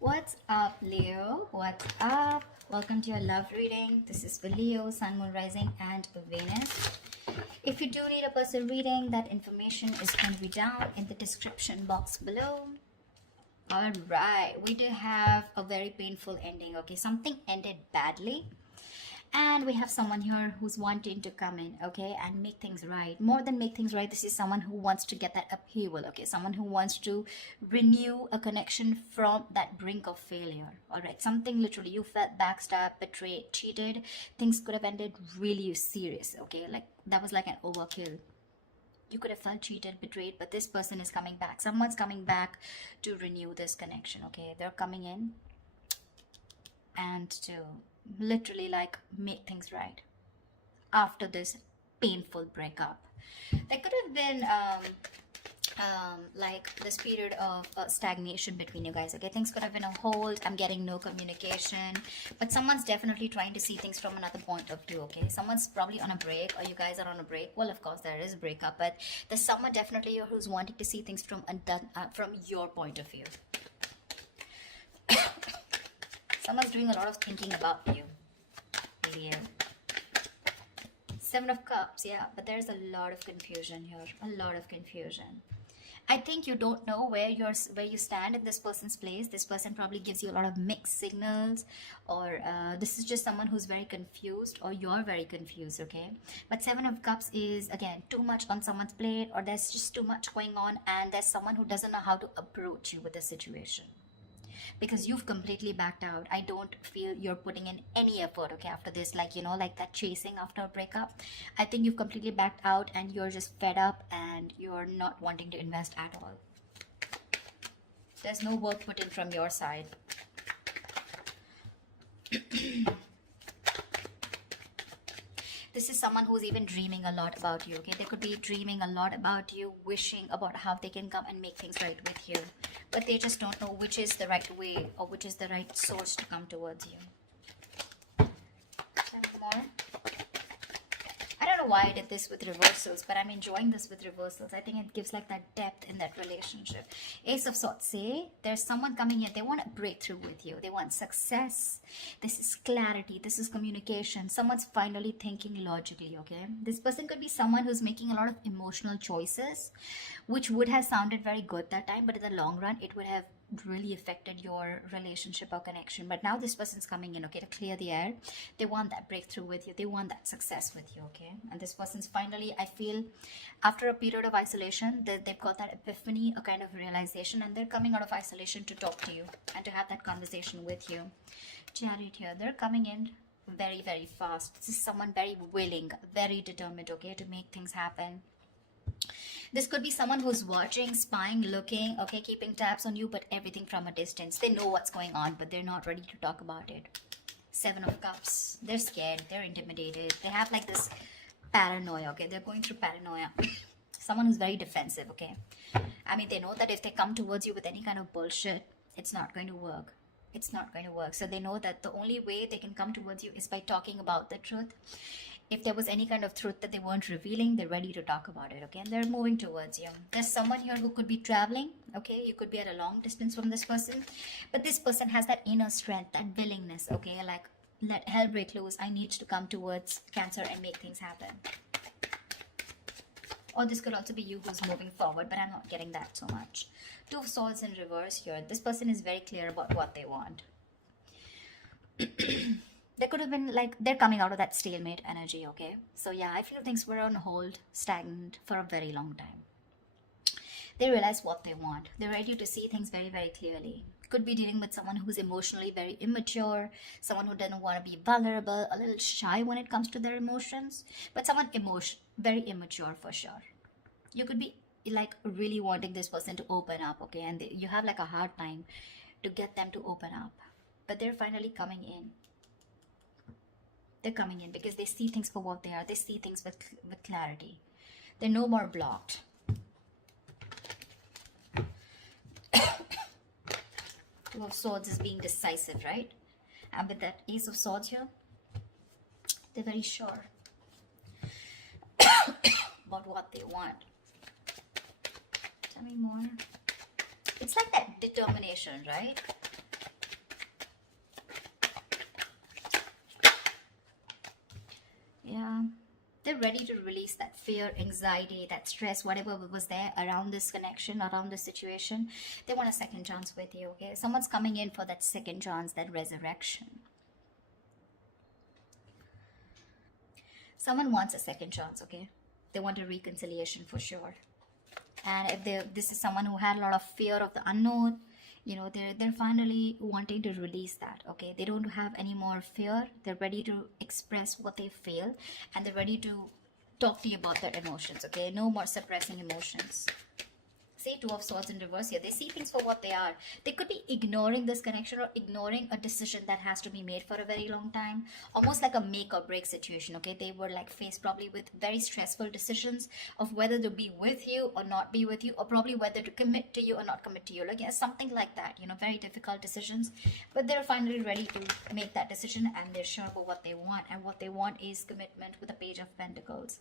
What's up, Leo? What's up? Welcome to your love reading. This is for Leo, Sun, Moon, Rising, and Venus. If you do need a personal reading, that information is going to be down in the description box below. All right, we do have a very painful ending. Okay, something ended badly. And we have someone here who's wanting to come in, okay, and make things right. More than make things right, this is someone who wants to get that upheaval, okay? Someone who wants to renew a connection from that brink of failure, all right? Something literally, you felt backstabbed, betrayed, cheated. Things could have ended really serious, okay? Like, that was like an overkill. You could have felt cheated, betrayed, but this person is coming back. Someone's coming back to renew this connection, okay? They're coming in and to literally like make things right after this painful breakup. There could have been like this period of stagnation between you guys, okay? Things could have been a hold. I'm getting no communication, but someone's definitely trying to see things from another point of view, okay? Someone's probably on a break, or you guys are on a break. Well, of course there is a breakup, but there's someone definitely here who's wanting to see things from your point of view. Someone's doing a lot of thinking about you, Leo. Seven of Cups, yeah, but there's a lot of confusion here. A lot of confusion. I think you don't know where you stand in this person's place. This person probably gives you a lot of mixed signals, or this is just someone who's very confused, or you're very confused, okay? But Seven of Cups is, again, too much on someone's plate, or there's just too much going on, and there's someone who doesn't know how to approach you with the situation. Because you've completely backed out. I don't feel you're putting in any effort, okay, after this, like, you know, like that chasing after a breakup. I think you've completely backed out and you're just fed up and you're not wanting to invest at all. There's no work put in from your side. This is someone who's even dreaming a lot about you, okay? They could be dreaming a lot about you, wishing about how they can come and make things right with you. But they just don't know which is the right way or which is the right source to come towards you. Some more. I don't know why I did this with reversals, but I'm enjoying this with reversals. I think it gives like that depth in that relationship. Ace of Swords, say there's someone coming in. They want a breakthrough with you. They want success. This is clarity. This is communication. Someone's finally thinking logically, okay? This person could be someone who's making a lot of emotional choices, which would have sounded very good that time, but in the long run, it would have really affected your relationship or connection. But now this person's coming in, okay, to clear the air. They want that breakthrough with you. They want that success with you, okay? And this person's finally, I feel, after a period of isolation, they've got that epiphany, a kind of realization, and they're coming out of isolation to talk to you and to have that conversation with you. Chariot here, they're coming in very, very fast. This is someone very willing, very determined, okay, to make things happen. This could be someone who's watching, spying, looking, okay, keeping tabs on you, but everything from a distance. They know what's going on, but they're not ready to talk about it. Seven of Cups. They're scared. They're intimidated. They have like this paranoia, okay? They're going through paranoia. Someone who's very defensive, okay? I mean, they know that if they come towards you with any kind of bullshit, it's not going to work. It's not going to work. So they know that the only way they can come towards you is by talking about the truth. If there was any kind of truth that they weren't revealing, they're ready to talk about it, okay? And they're moving towards you. There's someone here who could be traveling, okay? You could be at a long distance from this person. But this person has that inner strength, that willingness, okay? Like, let hell break loose. I need to come towards Cancer and make things happen. Or this could also be you who's moving forward, but I'm not getting that so much. Two of Swords in reverse here. This person is very clear about what they want. There could have been like, they're coming out of that stalemate energy, okay? So yeah, I feel things were on hold, stagnant for a very long time. They realize what they want. They're ready to see things very, very clearly. Could be dealing with someone who's emotionally very immature, someone who doesn't want to be vulnerable, a little shy when it comes to their emotions, but someone very immature for sure. You could be like really wanting this person to open up, okay? And you have like a hard time to get them to open up, but they're finally coming in. They're coming in because they see things for what they are. They see things with clarity. They're no more blocked. Two of Swords is being decisive, right? And with that Ace of Swords here, they're very sure about what they want. Tell me more. It's like that determination, right? They're ready to release that fear, anxiety, that stress, whatever was there around this connection, around this situation. They want a second chance with you, okay? Someone's coming in for that second chance, that resurrection. Someone wants a second chance, okay? They want a reconciliation for sure. And if this is someone who had a lot of fear of the unknown, you know, they're finally wanting to release that, okay? They don't have any more fear. They're ready to express what they feel, and they're ready to talk to you about their emotions, okay? No more suppressing emotions. See, Two of Swords in reverse here. They see things for what they are. They could be ignoring this connection or ignoring a decision that has to be made for a very long time. Almost like a make or break situation, okay? They were like faced probably with very stressful decisions of whether to be with you or not be with you, or probably whether to commit to you or not commit to you. Like, yeah, something like that, you know, very difficult decisions. But they're finally ready to make that decision, and they're sure about what they want. And what they want is commitment with the Page of Pentacles.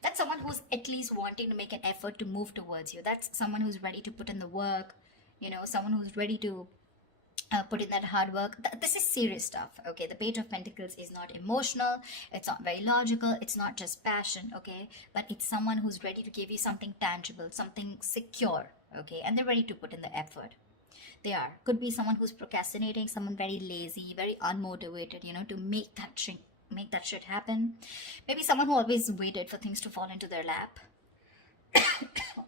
That's someone who's at least wanting to make an effort to move towards you. That's someone who's ready to put in the work, you know, someone who's ready to put in that hard work. This is serious stuff, okay? The Page of Pentacles is not emotional, it's not very logical, it's not just passion, okay? But it's someone who's ready to give you something tangible, something secure, okay? And they're ready to put in the effort. They are. Could be someone who's procrastinating, someone very lazy, very unmotivated, you know, to make that shit happen. Maybe someone who always waited for things to fall into their lap.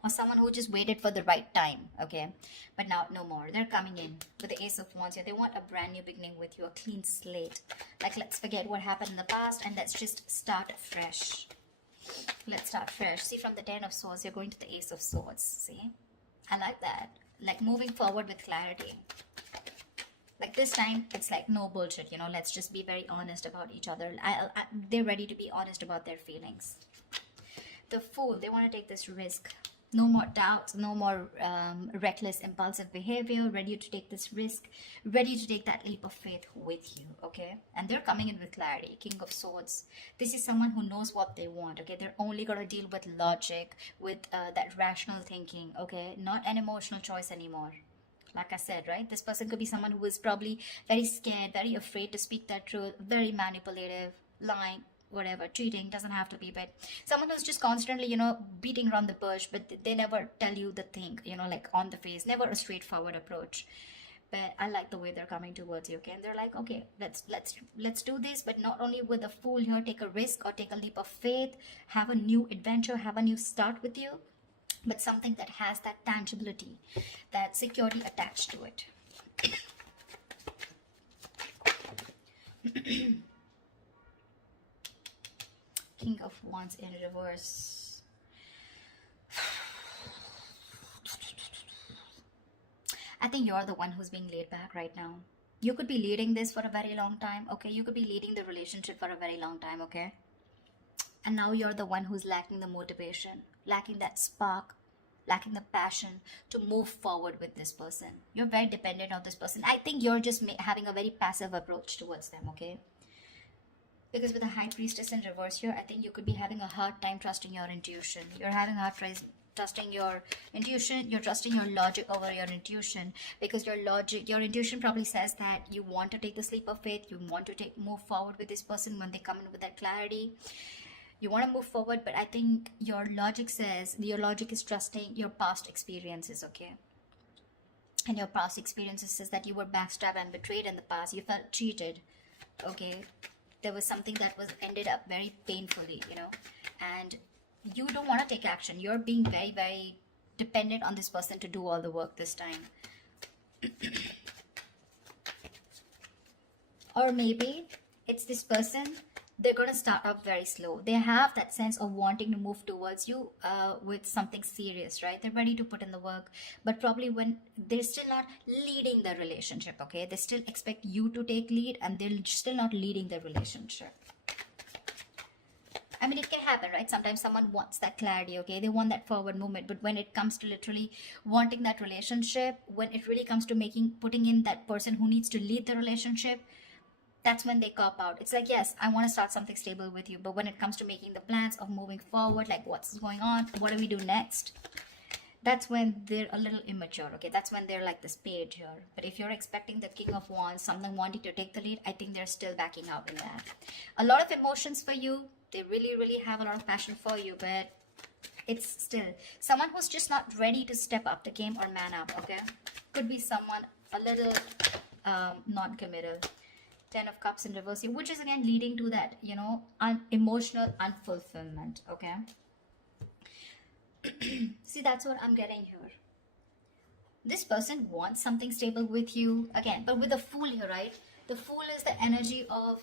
Or someone who just waited for the right time, okay? But now no more. They're coming in with the Ace of Wands here. They want a brand new beginning with you, a clean slate. Like, let's forget what happened in the past and let's just start fresh. Let's start fresh. See, from the Ten of Swords, you're going to the Ace of Swords. See? I like that. Like, moving forward with clarity. Like, this time, it's like no bullshit, you know, let's just be very honest about each other. They're ready to be honest about their feelings. The Fool, they want to take this risk. No more doubts, no more reckless, impulsive behavior. Ready to take this risk. Ready to take that leap of faith with you, okay? And they're coming in with clarity. King of Swords. This is someone who knows what they want, okay? They're only going to deal with logic, with that rational thinking, okay? Not an emotional choice anymore. Like I said, right? This person could be someone who is probably very scared, very afraid to speak that truth, very manipulative, lying, whatever, cheating, doesn't have to be, but someone who's just constantly, you know, beating around the bush, but they never tell you the thing, you know, like on the face, never a straightforward approach. But I like the way they're coming towards you, okay? And they're like, okay, let's do this, but not only with a Fool here, take a risk or take a leap of faith, have a new adventure, have a new start with you, but something that has that tangibility, that security attached to it. King of Wands in reverse. I think you're the one who's being laid back right now. You could be leading this for a very long time, okay? You could be leading the relationship for a very long time, okay? And now you're the one who's lacking the motivation, lacking that spark, lacking the passion to move forward with this person. You're very dependent on this person. I think you're just having a very passive approach towards them, okay? Because with the High Priestess in reverse here, I think you could be having a hard time trusting your intuition. You're having a hard time trusting your intuition. You're trusting your logic over your intuition, because your intuition probably says that you want to take this leap of faith. You want to move forward with this person when they come in with that clarity. You want to move forward, but I think your logic is trusting your past experiences, okay? And your past experiences says that you were backstabbed and betrayed in the past. You felt cheated, okay? There was something that was ended up very painfully, you know? And you don't want to take action. You're being very, very dependent on this person to do all the work this time. Or maybe it's this person, they're going to start up very slow. They have that sense of wanting to move towards you with something serious, right? They're ready to put in the work, but probably when they're still not leading the relationship, okay? They still expect you to take lead, and they're still not leading the relationship. I mean, it can happen, right? Sometimes someone wants that clarity, okay? They want that forward movement, but when it comes to literally wanting that relationship, when it really comes to putting in that person who needs to lead the relationship, that's when they cop out. It's like, yes, I want to start something stable with you, but when it comes to making the plans of moving forward, like what's going on, what do we do next, that's when they're a little immature, okay? That's when they're like this page here. But if you're expecting the King of Wands, someone wanting to take the lead, I think they're still backing out in that. A lot of emotions for you, They really, really have a lot of passion for you, but it's still someone who's just not ready to step up the game or man up, okay? Could be someone a little non-committal. 10 of Cups in reverse here, which is again leading to that, you know, emotional unfulfillment, okay? See, that's what I'm getting here. This person wants something stable with you again, but with the Fool here, right? The Fool is the energy of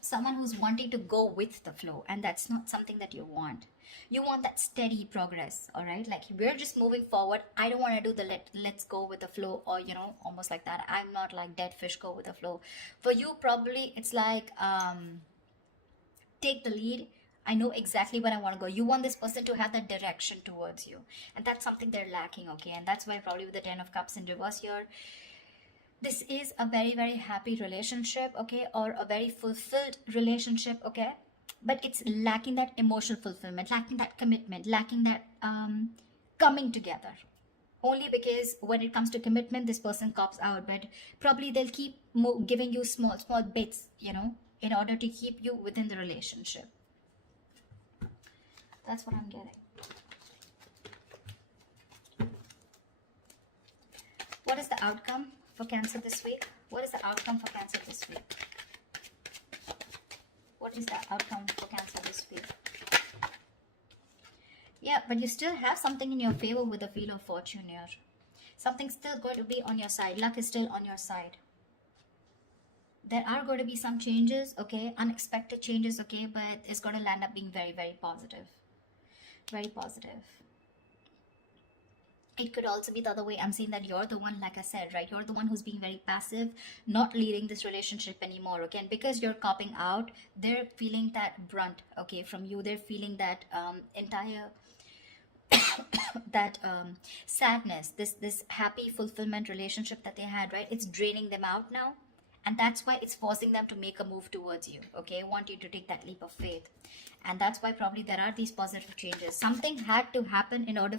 someone who's wanting to go with the flow, and that's not something that you want. You want that steady progress, all right? Like, we're just moving forward. I don't want to do the let's go with the flow, or, you know, almost like that. I'm not like dead fish, go with the flow. For you, probably it's like take the lead. I know exactly where I want to go. You want this person to have that direction towards you, and that's something they're lacking, okay? And that's why probably with the 10 of Cups in reverse here, this is a very, very happy relationship, okay, or a very fulfilled relationship, okay? But it's lacking that emotional fulfillment, lacking that commitment, lacking that coming together. Only because when it comes to commitment, this person cops out, but probably they'll keep giving you small bits, you know, in order to keep you within the relationship. That's what I'm getting. What is the outcome for Cancer this week? What is the outcome for Cancer this week? What is the outcome for Cancer this week? Yeah, but you still have something in your favor with the Wheel of Fortune here. Something's still going to be on your side. Luck is still on your side. There are going to be some changes, okay? Unexpected changes, okay? But it's going to land up being very, very positive. Very positive. It could also be the other way. I'm saying that you're the one, like I said, right? You're the one who's being very passive, not leading this relationship anymore, okay? And because you're copping out, they're feeling that brunt, okay, from you. They're feeling that entire that sadness, this happy fulfillment relationship that they had, right? It's draining them out now. And that's why it's forcing them to make a move towards you, okay? Want you to take that leap of faith. And that's why probably there are these positive changes. Something had to happen in order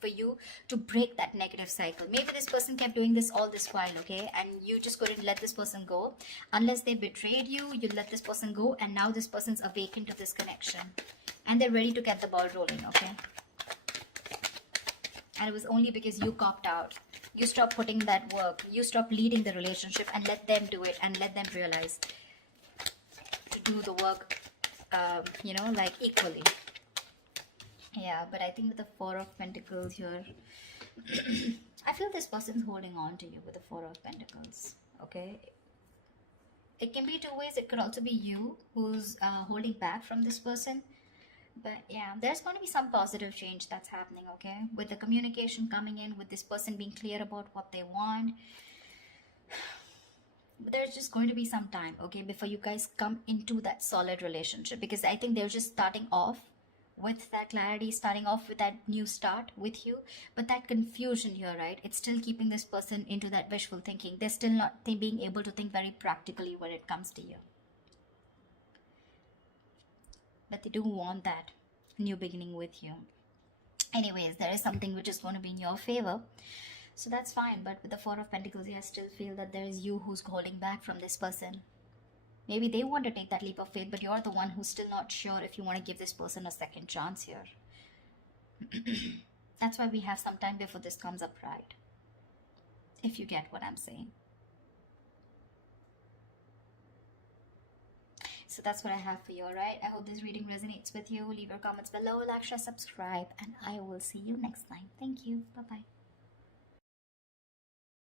for you to break that negative cycle. Maybe this person kept doing this all this while, okay? And you just couldn't let this person go. Unless they betrayed you, you let this person go. And now this person's awakened to this connection. And they're ready to get the ball rolling, okay? And it was only because you copped out. You stop putting that work. You stop leading the relationship and let them do it and let them realize to do the work, you know, like equally. Yeah, but I think with the Four of Pentacles here, I feel this person's holding on to you with the Four of Pentacles, okay? It can be two ways. It could also be you who's holding back from this person. But yeah, there's going to be some positive change that's happening, okay? With the communication coming in, with this person being clear about what they want. But there's just going to be some time, okay, before you guys come into that solid relationship. Because I think they're just starting off with that clarity, starting off with that new start with you. But that confusion here, right? It's still keeping this person into that wishful thinking. They're still not being able to think very practically when it comes to you. But they do want that new beginning with you. Anyways, there is something which is going to be in your favor. So that's fine. But with the Four of Pentacles, I still feel that there is you who's holding back from this person. Maybe they want to take that leap of faith, but you're the one who's still not sure if you want to give this person a second chance here. That's why we have some time before this comes up right. If you get what I'm saying. So that's what I have for you, alright? I hope this reading resonates with you. Leave your comments below, like, share, subscribe, and I will see you next time. Thank you. Bye-bye.